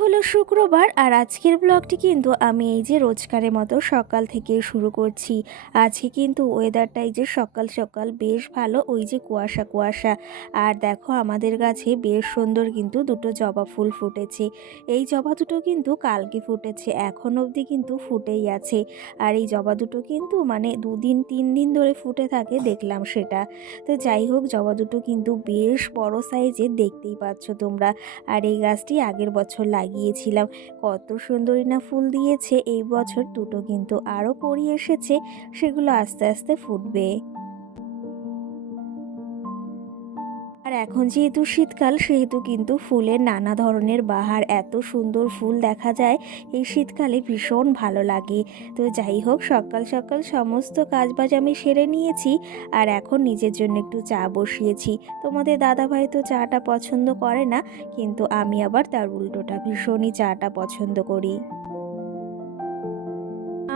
হলো শুক্রবার আর আজকের ব্লগটি কিন্তু আমি এই যে রোজকারের মতো সকাল থেকে শুরু করছি। আজকে কিন্তু ওয়েদারটা এই যে সকাল সকাল বেশ ভালো, ওই যে কুয়াশা কুয়াশা। আর দেখো আমাদের গাছে বেশ সুন্দর কিন্তু দুটো জবা ফুল ফুটেছে। এই জবা দুটো কিন্তু কালকে ফুটেছে, এখন অবধি কিন্তু ফুটেই আছে। আর এই জবা দুটো কিন্তু মানে দুদিন, তিন দিন ধরে ফুটে থাকে, দেখলাম সেটা। তো যাই হোক, জবা দুটো কিন্তু বেশ বড় সাইজের দেখতেই পাচ্ছ তোমরা। আর এই গাছটি আগের বছর লাগিয়েছিলাম। কত সুন্দরী না ফুল দিয়েছে। এই বছর দুটো কিন্তু আরও পরিয়ে এসেছে। সেগুলো আস্তে আস্তে ফুটবে। এখন যেহেতু শীতকাল, সেহেতু কিন্তু ফুলের নানা ধরনের বাহার, এত সুন্দর ফুল দেখা যায়। এই শীতকালে ভীষণ ভালো লাগে। তো যাই হোক, সকাল সকাল সমস্ত কাজবাজ আমি সেরে নিয়েছি আর এখন নিজের জন্য একটু চা বসিয়েছি। তোমাদের দাদাভাই তো চাটা পছন্দ করে না, কিন্তু আমি আবার তার উল্টোটা ভীষণই চাটা পছন্দ করি।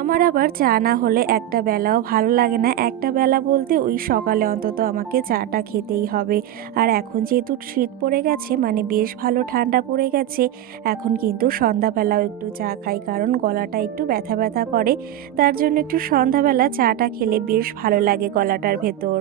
আমার আবার চা না হলে একটা বেলাও ভালো লাগে না। একটা বেলা বলতে ওই সকালে অন্তত আমাকে চাটা খেতেই হবে। আর এখন যেহেতু শীত পড়ে গেছে মানে বেশ ভালো ঠান্ডা পড়ে গেছে, এখন কিন্তু সন্ধ্যাবেলাও একটু চা খাই, কারণ গলাটা একটু ব্যথা ব্যথা করে। তার জন্য একটু সন্ধ্যাবেলা চাটা খেলে বেশ ভালো লাগে গলাটার ভেতর।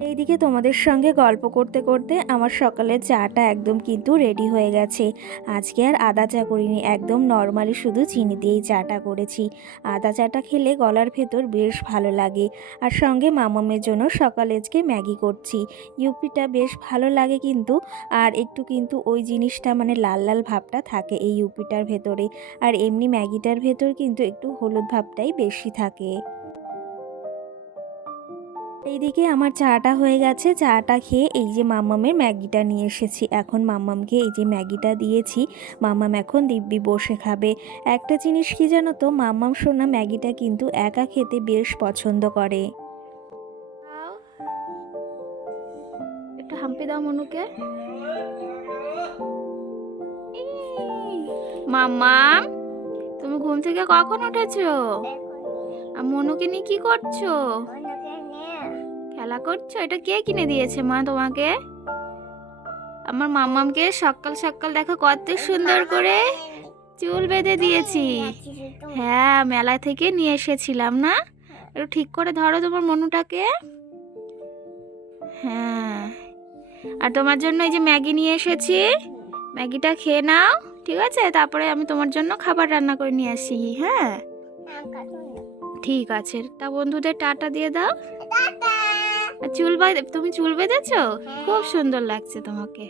এইদিকে তোমাদের সঙ্গে গল্প করতে করতে আমার সকালের চাটা একদম কিন্তু রেডি হয়ে গেছে। আজকে আর আদা চা করিনি, একদম নর্মালি শুধু চিনি দিয়েই চাটা করেছি। আদা চাটা খেলে গলার ভেতর বেশ ভালো লাগে। আর সঙ্গে মামামের জন্য সকালে আজকে ম্যাগি করছি। ইউপিটা বেশ ভালো লাগে কিন্তু, আর একটু কিন্তু ওই জিনিসটা মানে লাল লাল ভাবটা থাকে এই ইউপিটার ভেতরে। আর এমনি ম্যাগিটার ভেতর কিন্তু একটু হলুদ ভাবটাই বেশি থাকে। এইদিকে আমার চাটা হয়ে গেছে। চাটা খেয়ে এই যে মাম্মামের ম্যাগিটা নিয়ে এসেছি। এখন মাম্মামকে এই যে ম্যাগিটা দিয়েছি। মাম্মাম এখন দিব্যি বসে খাবে। একটা জিনিস কি জানো তো, মাম্মাম সোনা ম্যাগিটা কিন্তু একা খেতে বেশ পছন্দ করে। একটু হাম্পি মনুকে। মাম্মাম, তুমি ঘুম থেকে কখন উঠেছো? আর মনুকে নিয়ে কি করছ? খেলা করছ? এটা কে কিনে দিয়েছে মা তোমাকে? আমার মাম্মামকে সকাল সকাল দেখো কত সুন্দর করে চুল বেঁধে দিয়েছি। হ্যাঁ মেলা থেকে নিয়ে এসেছিলাম না? একটু ঠিক করে ধরো তোমার মনুটাকে। হ্যাঁ। আর তোমার জন্য এই যে ম্যাগি নিয়ে এসেছি। ম্যাগিটা খেয়ে নাও ঠিক আছে? তারপরে আমি তোমার জন্য খাবার রান্না করে নিয়ে আসি হ্যাঁ? ঠিক আছে। তা বন্ধুদের টাটা দিয়ে দাও। চুল বাঁধে তুমি চুল বেঁধেছো? খুব সুন্দর লাগছে তোমাকে।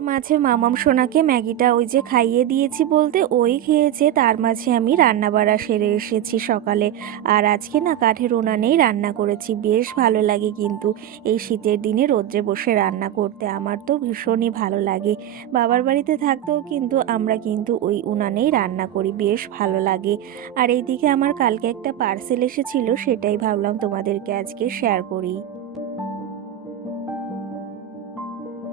মাঝে মামাম সোনাকে ম্যাগিটা ওই যে খাইয়ে দিয়েছি বলতে ওই খেয়েছে, তার মাঝে আমি রান্না বাড়া সেরে এসেছি সকালে। আর আজকে না কাঠের উনানেই রান্না করেছি, বেশ ভালো লাগে কিন্তু। এই শীতের দিনে রোদ্রে বসে রান্না করতে আমার তো ভীষণই ভালো লাগে। বাবার বাড়িতে থাকতেও কিন্তু আমরা কিন্তু ওই উনানেই রান্না করি, বেশ ভালো লাগে। আর এইদিকে আমার কালকে একটা পার্সেল এসেছিল, সেটাই ভাবলাম তোমাদেরকে আজকে শেয়ার করি।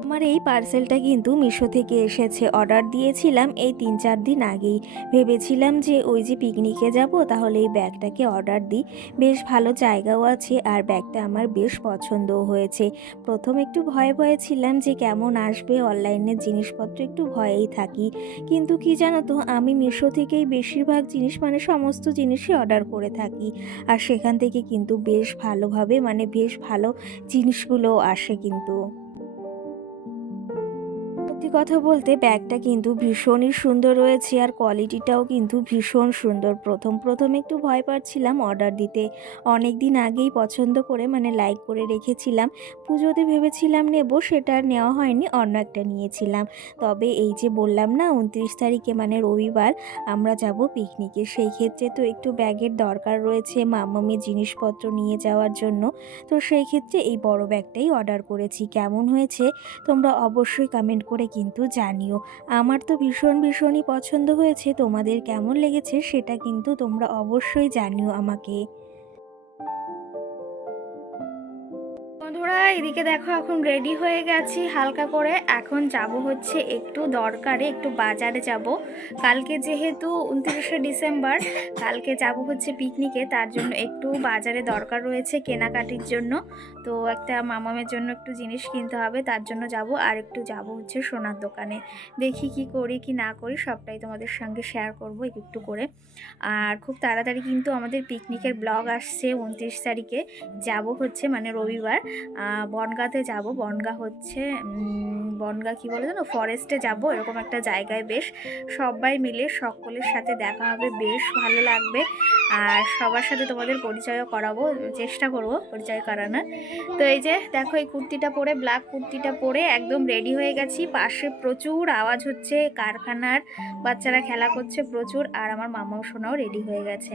আমার এই পার্সেলটা কিন্তু মিশো থেকে এসেছে। অর্ডার দিয়েছিলাম এই তিন চার দিন আগেই। ভেবেছিলাম যে ওই যে পিকনিকে যাব, তাহলে এই ব্যাগটাকে অর্ডার দিই। বেশ ভালো জায়গাও আছে আর ব্যাগটা আমার বেশ পছন্দও হয়েছে। প্রথম একটু ভয়ে ভয়ে ছিলাম যে কেমন আসবে, অনলাইনের জিনিসপত্র একটু ভয়েই থাকি। কিন্তু কি জানো তো, আমি মিশো থেকেই বেশিরভাগ জিনিস মানে সমস্ত জিনিসই অর্ডার করে থাকি। আর সেখান থেকে কিন্তু বেশ ভালোভাবে মানে বেশ ভালো জিনিসগুলোও আসে কিন্তু। কথা বলতে ব্যাগটা কিন্তু ভীষণই সুন্দর রয়েছে আর কোয়ালিটিটাও কিন্তু ভীষণ সুন্দর। প্রথম প্রথম একটু ভয় পাচ্ছিলাম অর্ডার দিতে। অনেক দিন আগেই পছন্দ করে মানে লাইক করে রেখেছিলাম। পুজোতে ভেবেছিলাম নেব, সেটা আর নেওয়া হয়নি, অন্য একটা নিয়েছিলাম। তবে এই যে বললাম না, উনত্রিশ তারিখে মানে রবিবার আমরা যাব পিকনিকে, সেই ক্ষেত্রে তো একটু ব্যাগের দরকার রয়েছে মামামি জিনিসপত্র নিয়ে যাওয়ার জন্য। তো সেই ক্ষেত্রে এই বড় ব্যাগটাই অর্ডার করেছি। কেমন হয়েছে তোমরা অবশ্যই কমেন্ট করে কিন্তু জানিও, আমার তো ভীষণ ভীষণই পছন্দ হয়েছে। তোমাদের কেমন লেগেছে সেটা কিন্তু তোমরা অবশ্যই জানিও আমাকে। এদিকে দেখো এখন রেডি হয়ে গেছি হালকা করে। এখন যাব হচ্ছে একটু দরকারে, একটু বাজারে যাব। কালকে যেহেতু উনত্রিশে ডিসেম্বর, কালকে যাব হচ্ছে পিকনিকে তার জন্য একটু বাজারে দরকার রয়েছে কেনাকাটির জন্য। তো একটা মামামের জন্য একটু জিনিস কিনতে হবে, তার জন্য যাব। আর একটু যাব হচ্ছে সোনার দোকানে। দেখি কি করি, কি না করি, সবটাই তোমাদের সঙ্গে শেয়ার করব একটু করে। আর খুব তাড়াতাড়ি কিন্তু আমাদের পিকনিকের ব্লগ আসছে উনত্রিশ তারিখে। যাব হচ্ছে মানে রবিবার। বনগাঁতে যাব। বনগা হচ্ছে বনগা কি বলে জানো ফরেস্টে যাব, এরকম একটা জায়গায় বেশ সবাই মিলে, সকলের সাথে দেখা হবে, বেশ ভালো লাগবে। আর সবার সাথে তোমাদের পরিচয়ও করাবো, চেষ্টা করব পরিচয় করানোর। তো এই যে, দেখো এই কুর্তিটা পরে, ব্ল্যাক কুর্তিটা পরে একদম রেডি হয়ে গেছি। পাশে প্রচুর আওয়াজ হচ্ছে, কারখানার বাচ্চারা খেলা করছে প্রচুর, আর আমার মামাও সোনাও রেডি হয়ে গেছে।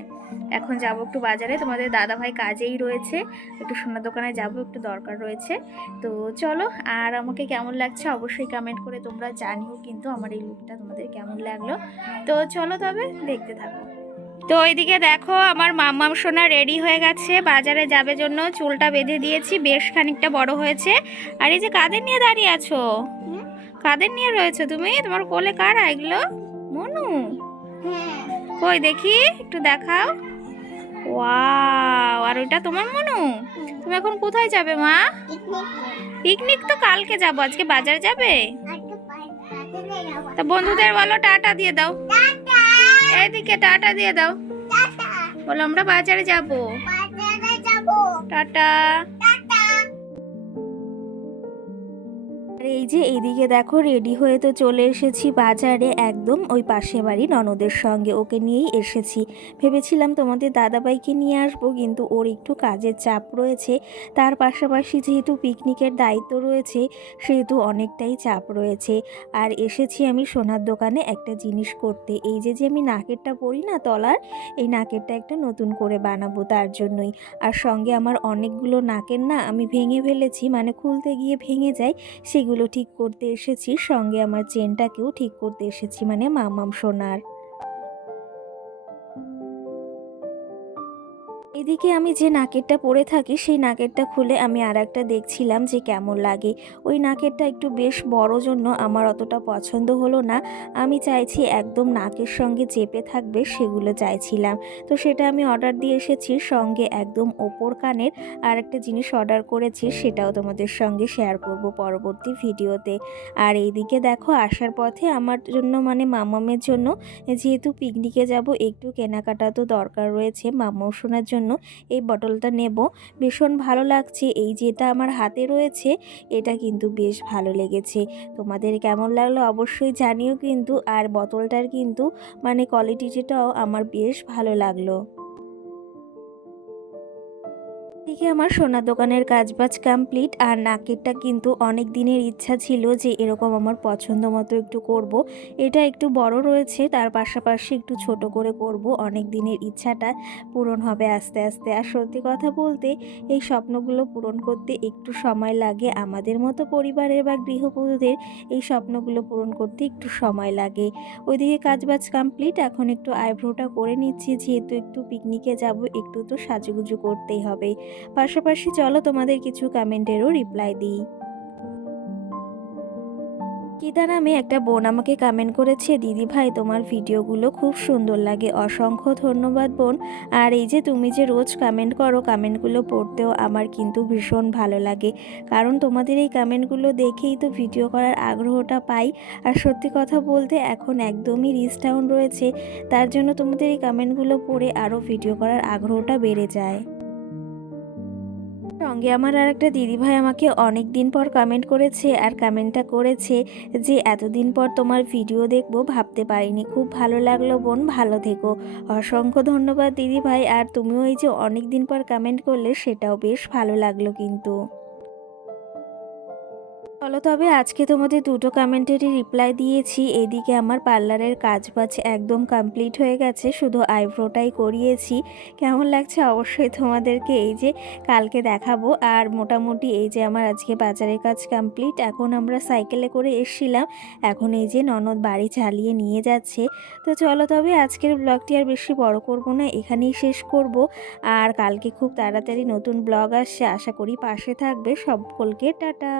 এখন যাব একটু বাজারে, তোমাদের দাদা ভাই কাজেই রয়েছে, একটু সোনার দোকানে যাব, একটু দরকার রয়েছে। তো চলো আর আমাকে কেমন লাগছে অবশ্যই কমেন্ট করে তোমরা জানিও কিন্তু আমার এই লুকটা তোমাদের কেমন লাগল। তো চলো তবে দেখতে থাকো। তো ওইদিকে দেখো আমার মাম্মাম সোনা রেডি হয়ে গেছে। বাজারে যাবে জন্য চুলটা বেঁধে দিয়েছি বেশ খানিকটা বড় হয়েছে। আর এই যে কাদের নিয়ে দাঁড়িয়ে আছো? কাদের নিয়ে রয়েছে তুমি? তোমার কোলে কার এগুলো? মনু? কই দেখি একটু দেখাও। ওয়াও আর ওইটা তোমার মনু? তুমি এখন কোথায় যাবে মা? পিকনিক তো কালকে যাব আজকে বাজার যাবে? তা বন্ধুদের বলো টাটা দিয়ে দাও। এদিকে টাটা দিয়ে দাও। বলো আমরা বাজারে যাব। টাটা। এই যে এইদিকে দেখো রেডি হয়ে তো চলে এসেছি বাজারে একদম ওই পাশে বাড়ি ননদের সঙ্গে। ওকে নিয়েই এসেছি। ভেবেছিলাম তোমাদের দাদাভাইকে নিয়ে আসব, কিন্তু ওর একটু কাজের চাপ রয়েছে। তার পাশাপাশি যেহেতু পিকনিকের দায়িত্ব রয়েছে, সেহেতু অনেকটাই চাপ রয়েছে। আর এসেছি আমি সোনার দোকানে একটা জিনিস করতে। এই যে যে আমি নাকেরটা পরি না তলার, এই নাকেরটা একটা নতুন করে বানাবো তার জন্যই। আর সঙ্গে আমার অনেকগুলো নাকের না আমি ভেঙে ফেলেছি মানে খুলতে গিয়ে ভেঙে যায়, সেগুলো ঠিক করতে এসেছি সঙ্গে আমার চেনটাকেও ঠিক করতে এসেছি মানে মামাম সোনার। এদিকে আমি যে নাকেরটা পরে থাকি, সেই নাকেরটা খুলে আমি আর একটা দেখছিলাম যে কেমন লাগে। ওই নাকেরটা একটু বেশ বড় জন্য আমার অতটা পছন্দ হলো না। আমি চাইছি একদম নাকের সঙ্গে চেপে থাকবে সেগুলো চাইছিলাম। তো সেটা আমি অর্ডার দিয়ে এসেছি, সঙ্গে একদম ওপর কানের আর একটা জিনিস অর্ডার করেছি, সেটাও তোমাদের সঙ্গে শেয়ার করব পরবর্তী ভিডিওতে। আর এইদিকে দেখো, আসার পথে আমার জন্য মানে মামামের জন্য, যেহেতু পিকনিকে যাব, একটু কেনাকাটা তো দরকার রয়েছে, মামাও শোনার জন্য এই বটলটা নেব। ভীষণ ভালো লাগছে। এই যেটা আমার হাতে রয়েছে, এটা কিন্তু বেশ ভালো লেগেছে। তোমাদের কেমন লাগল অবশ্যই জানিও কিন্তু। আর বোতলটার কিন্তু মানে কোয়ালিটি যেটাও আমার বেশ ভালো লাগল। এদিকে আমার সোনার দোকানের কাজবাজ কমপ্লিট আর নাকেরটা কিন্তু অনেক দিনের ইচ্ছা ছিল যে এরকম আমার পছন্দ মতো একটু করব। এটা একটু বড় রয়েছে, তার পাশাপাশি একটু ছোট করে করব। অনেক দিনের ইচ্ছাটা পূরণ হবে আস্তে আস্তে। আর সত্যি কথা বলতে, এই স্বপ্নগুলো পূরণ করতে একটু সময় লাগে আমাদের মতো পরিবারের বা গৃহবধূদের। এই স্বপ্নগুলো পূরণ করতে একটু সময় লাগে। ওইদিকে কাজবাজ কমপ্লিট এখন একটু আইব্রোটা করে নিচ্ছি, যেহেতু একটু পিকনিকে যাব, একটু তো সাজুগুজু করতেই হবে। পাশাপাশি চলো তোমাদের কিছু কমেন্টেরও রিপ্লাই দিই। কিতা নামে একটা বোন আমাকে কমেন্ট করেছে, দিদি ভাই, তোমার ভিডিওগুলো খুব সুন্দর লাগে। অসংখ্য ধন্যবাদ বোন। আর এই যে তুমি যে রোজ কমেন্ট করো কমেন্টগুলো পড়তেও আমার কিন্তু ভীষণ ভালো লাগে। কারণ তোমাদের এই কমেন্টগুলো দেখেই তো ভিডিও করার আগ্রহটা পাই। আর সত্যি কথা বলতে এখন একদমই রিচ ডাউন রয়েছে। তার জন্য তোমাদের এই কমেন্টগুলো পড়ে আরও ভিডিও করার আগ্রহটা বেড়ে যায়। সঙ্গে আমার আর একটা দিদিভাই আমাকে অনেক দিন পর কমেন্ট করেছে আর কমেন্টটা করেছে যে, এতদিন পর তোমার ভিডিও দেখব, ভাবতে পারিনি। খুব ভালো লাগল বোন, ভালো থেকো। অসংখ্য ধন্যবাদ দিদিভাই। আর তুমিও এই যে অনেক দিন পর কমেন্ট করলে, সেটাও বেশ ভালো লাগল কিন্তু। চলো, তবে আজকে তোমাদের দুটো কমেন্টেরই রিপ্লাই দিয়েছি। এদিকে আমার পার্লারের কাজ বাজ একদম কমপ্লিট হয়ে গেছে, শুধু আইব্রোটাই করিয়েছি। কেমন লাগছে অবশ্যই তোমাদেরকে এই যে কালকে দেখাবো। আর মোটামুটি এই যে আমার আজকে বাজারের কাজ কমপ্লিট এখন আমরা সাইকেলে করে এসছিলাম। এখন এই যে ননদ বাড়ি চালিয়ে নিয়ে যাচ্ছে। তো চলো, তবে আজকের ব্লগটি আর বেশি বড় করব না, এখানেই শেষ করব। আর কালকে খুব তাড়াতাড়ি নতুন ব্লগ আসছে, আশা করি পাশে থাকবে। সকলকে টাটা।